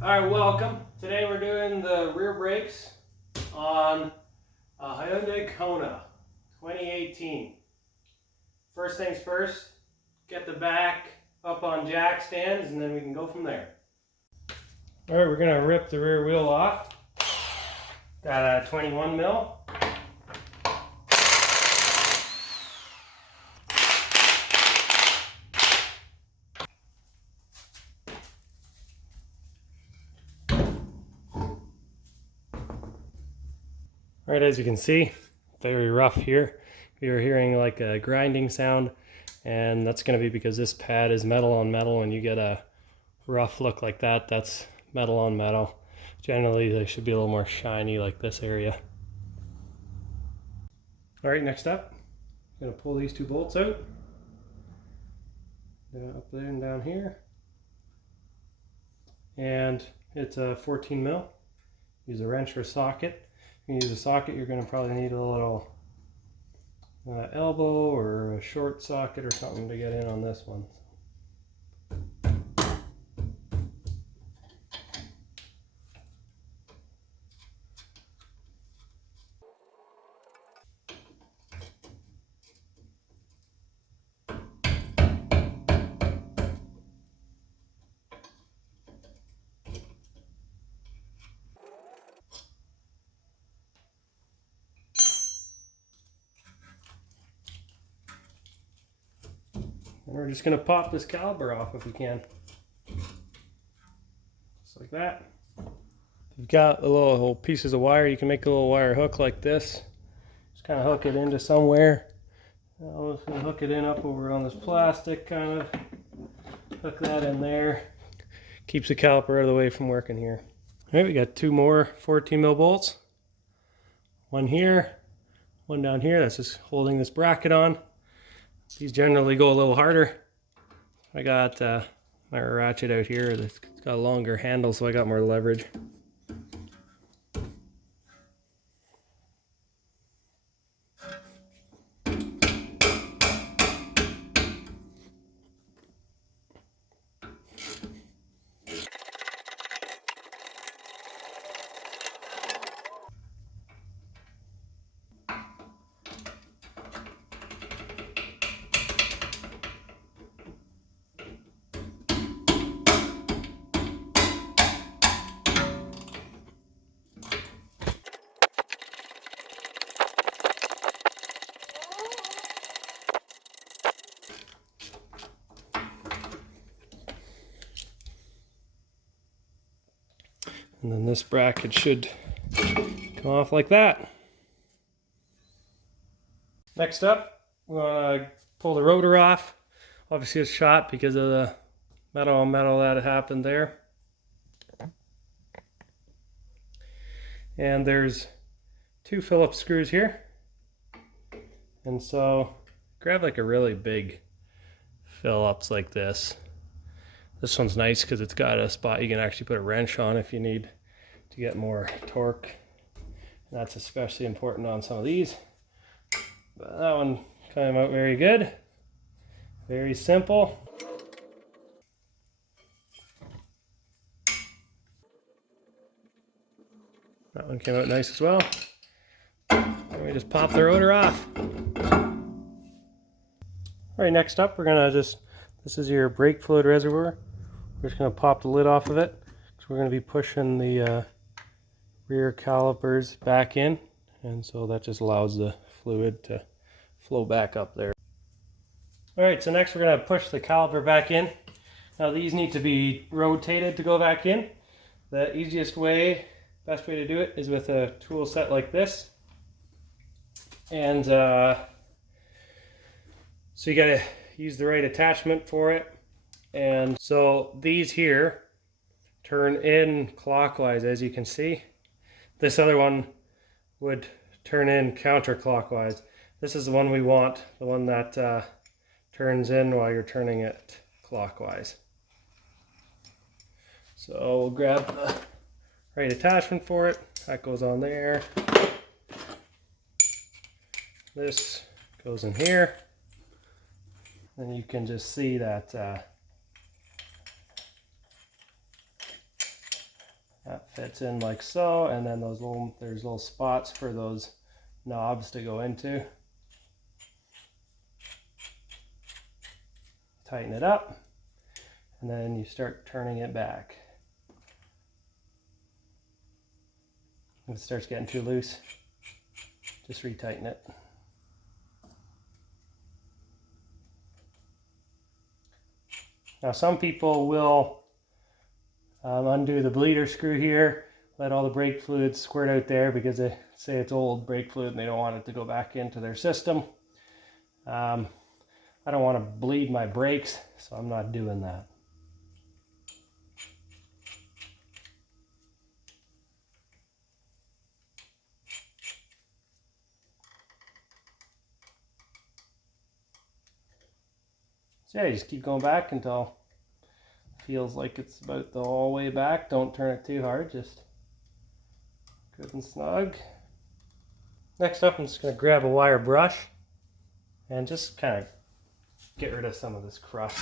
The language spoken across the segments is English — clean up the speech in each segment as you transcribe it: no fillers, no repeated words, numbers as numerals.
Alright, welcome. Today we're doing the rear brakes on a Hyundai Kona 2018. First things first, get the back up on jack stands and then we can go from there. Alright, we're going to rip the rear wheel off. Got a 21 mil. Alright, as you can see, very rough here. You're hearing like a grinding sound, and that's going to be because this pad is metal on metal, and you get a rough look like that. That's metal on metal. Generally, they should be a little more shiny like this area. Alright, next up, I'm going to pull these two bolts out. Up there and down here. And it's a 14 mil. Use a wrench or a socket. If you use a socket, you're going to probably need a little elbow or a short socket or something to get in on this one. And we're just going to pop this caliper off if we can. Just like that. If you've got a little pieces of wire, you can make a little wire hook like this. Just kind of hook it into somewhere. I'm just going to hook it in up over on this plastic, kind of hook that in there. Keeps the caliper out of the way from working here. All right, we got two more 14 mil bolts. One here, one down here. That's just holding this bracket on. These generally go a little harder. I got my ratchet out here. It's got a longer handle, so I got more leverage. And then this bracket should come off like that. Next up, we want to pull the rotor off. Obviously it's shot because of the metal on metal that happened there. And there's two Phillips screws here. And so grab like a really big Phillips like this. This one's nice because it's got a spot you can actually put a wrench on if you need to get more torque. And that's especially important on some of these. But that one came out very good. Very simple. That one came out nice as well. And we just pop the rotor off. All right, next up, we're gonna this is your brake fluid reservoir. We're just going to pop the lid off of it because we're going to be pushing the rear calipers back in, and so that just allows the fluid to flow back up there. Alright, so next we're going to push the caliper back in. Now these need to be rotated to go back in. The easiest way, best way to do it is with a tool set like this. And so you got to use the right attachment for it. And so these here turn in clockwise, as you can see. This other one would turn in counterclockwise. This is the one we want, the one that turns in while you're turning it clockwise. So we'll grab the right attachment for it. That goes on there. This goes in here. Then you can just see that That fits in like so, and then there's little spots for those knobs to go into. Tighten it up, and then you start turning it back. If it starts getting too loose, just retighten it. Now some people will undo the bleeder screw here, let all the brake fluid squirt out there because they say it's old brake fluid and they don't want it to go back into their system. I don't want to bleed my brakes, so I'm not doing that. So yeah, you just keep going back until it feels like it's about the whole way back. Don't turn it too hard, just good and snug. Next up, I'm just going to grab a wire brush and just kind of get rid of some of this crust.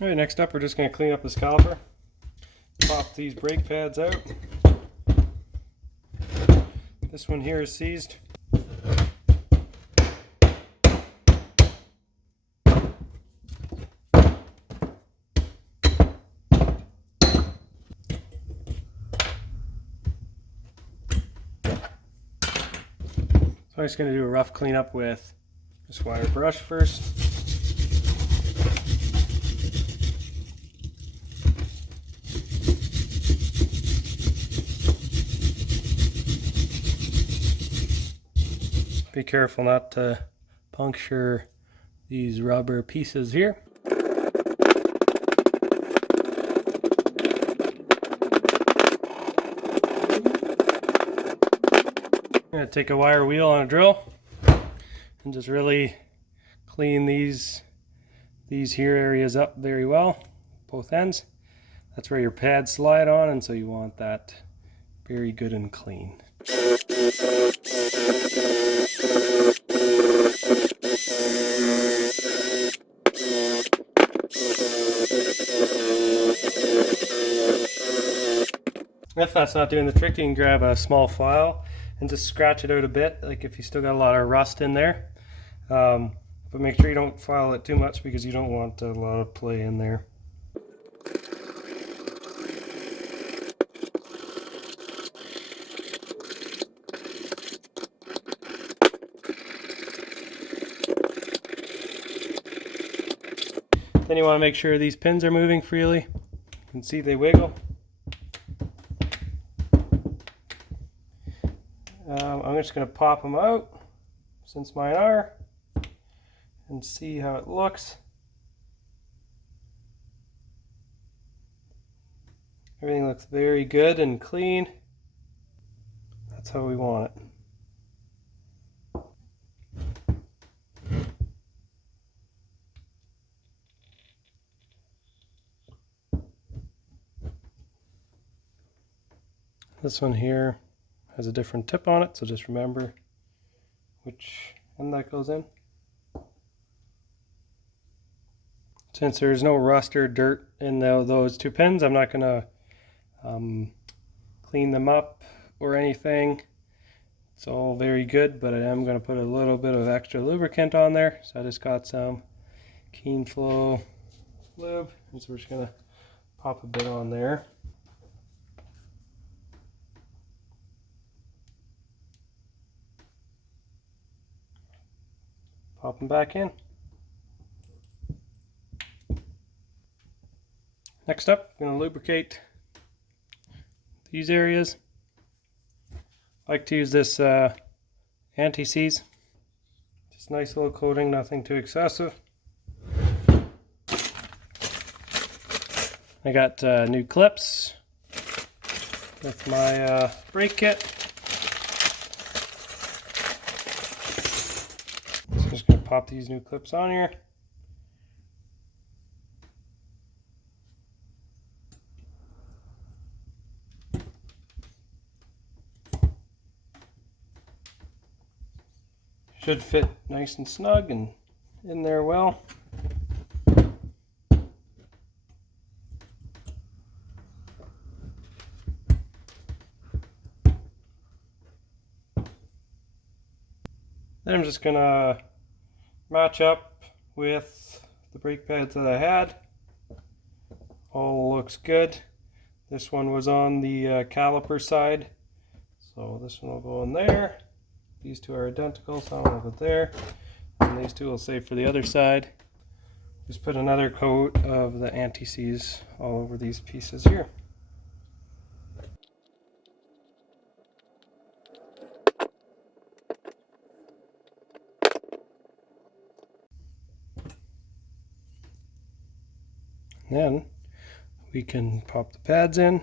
Alright, next up we're just going to clean up this caliper. Pop these brake pads out. This one here is seized. So I'm just going to do a rough cleanup with this wire brush first. Be careful not to puncture these rubber pieces here. I'm going to take a wire wheel on a drill and just really clean these here areas up very well, both ends. That's where your pads slide on, and so you want that very good and clean. If that's not doing the trick, you can grab a small file and just scratch it out a bit, like if you still got a lot of rust in there. But make sure you don't file it too much because you don't want a lot of play in there. Then you want to make sure these pins are moving freely. You can see they wiggle. I'm just going to pop them out, since mine are, and see how it looks. Everything looks very good and clean. That's how we want it. This one here has a different tip on it, so just remember which end that goes in. Since there's no rust or dirt in those two pins, I'm not going to clean them up or anything. It's all very good, but I am going to put a little bit of extra lubricant on there. So I just got some Keen Flow lube, and so we're just going to pop a bit on there. Pop them back in. Next up, I'm going to lubricate these areas. I like to use this anti-seize. Just nice little coating, nothing too excessive. I got new clips with my brake kit. So I'm just going to pop these new clips on here. Should fit nice and snug and in there well. Then I'm just gonna match up with the brake pads that I had. All looks good. This one was on the caliper side, so this one will go in there. These two are identical, so I'll put there. And these two will save for the other side. Just put another coat of the anti-seize all over these pieces here. Then we can pop the pads in.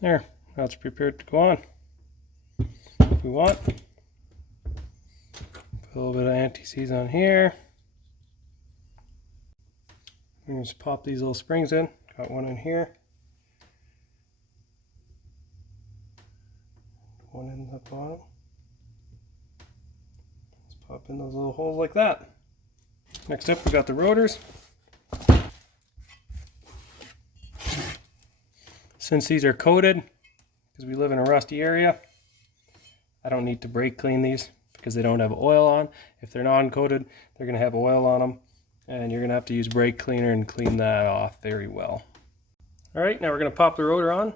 There, now it's prepared to go on. If we want, put a little bit of anti-seize on here. And just pop these little springs in. Got one in here. One in the bottom. Let's pop in those little holes like that. Next up, we got the rotors. Since these are coated, because we live in a rusty area, I don't need to brake clean these because they don't have oil on. If they're non-coated, they're going to have oil on them, and you're going to have to use brake cleaner and clean that off very well. Alright, now we're going to pop the rotor on.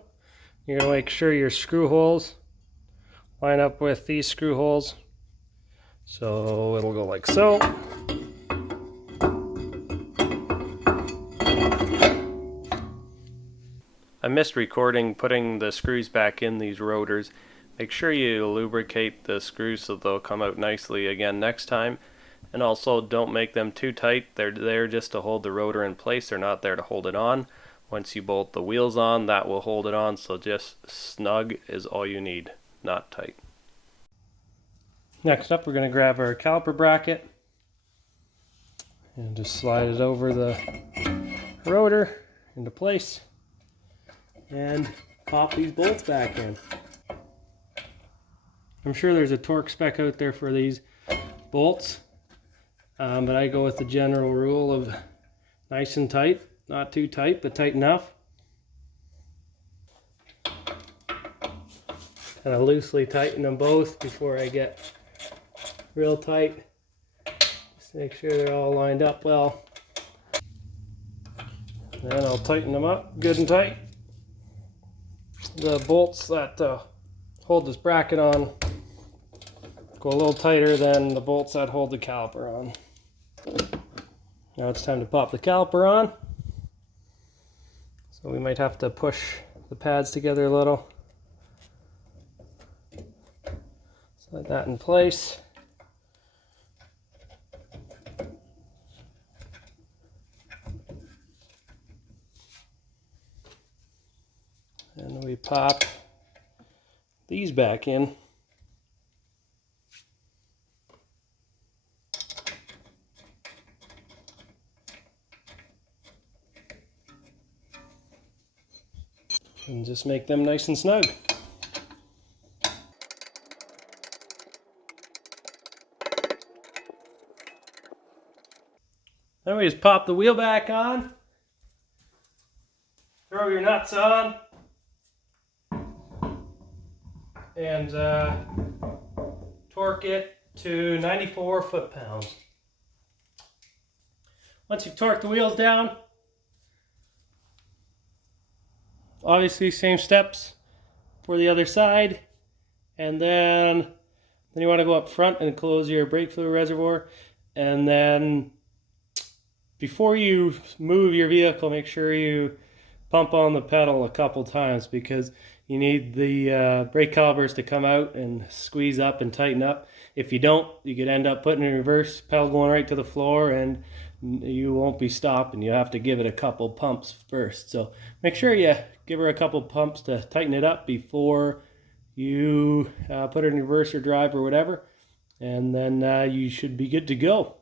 You're going to make sure your screw holes line up with these screw holes. So it'll go like so. I missed recording putting the screws back in these rotors. Make sure you lubricate the screws so they'll come out nicely again next time. And also don't make them too tight. They're there just to hold the rotor in place. They're not there to hold it on. Once you bolt the wheels on, that will hold it on. So just snug is all you need, not tight. Next up, we're going to grab our caliper bracket and just slide it over the rotor into place and pop these bolts back in. I'm sure there's a torque spec out there for these bolts, but I go with the general rule of nice and tight, not too tight, but tight enough. Kind of loosely tighten them both before I get real tight. Just make sure they're all lined up well. Then I'll tighten them up good and tight. The bolts that hold this bracket on go a little tighter than the bolts that hold the caliper on. Now it's time to pop the caliper on. So we might have to push the pads together a little. Slide that in place. And we pop these back in. And just make them nice and snug. Then we just pop the wheel back on. Throw your nuts on. And torque it to 94 foot-pounds. Once you've torqued the wheels down, obviously same steps for the other side, and then you want to go up front and close your brake fluid reservoir, and then before you move your vehicle, make sure you pump on the pedal a couple times, because you need the brake calipers to come out and squeeze up and tighten up. If you don't, you could end up putting in reverse, pedal going right to the floor, and you won't be stopping. You have to give it a couple pumps first. So make sure you give her a couple pumps to tighten it up before you put it in reverse or drive or whatever. and then you should be good to go.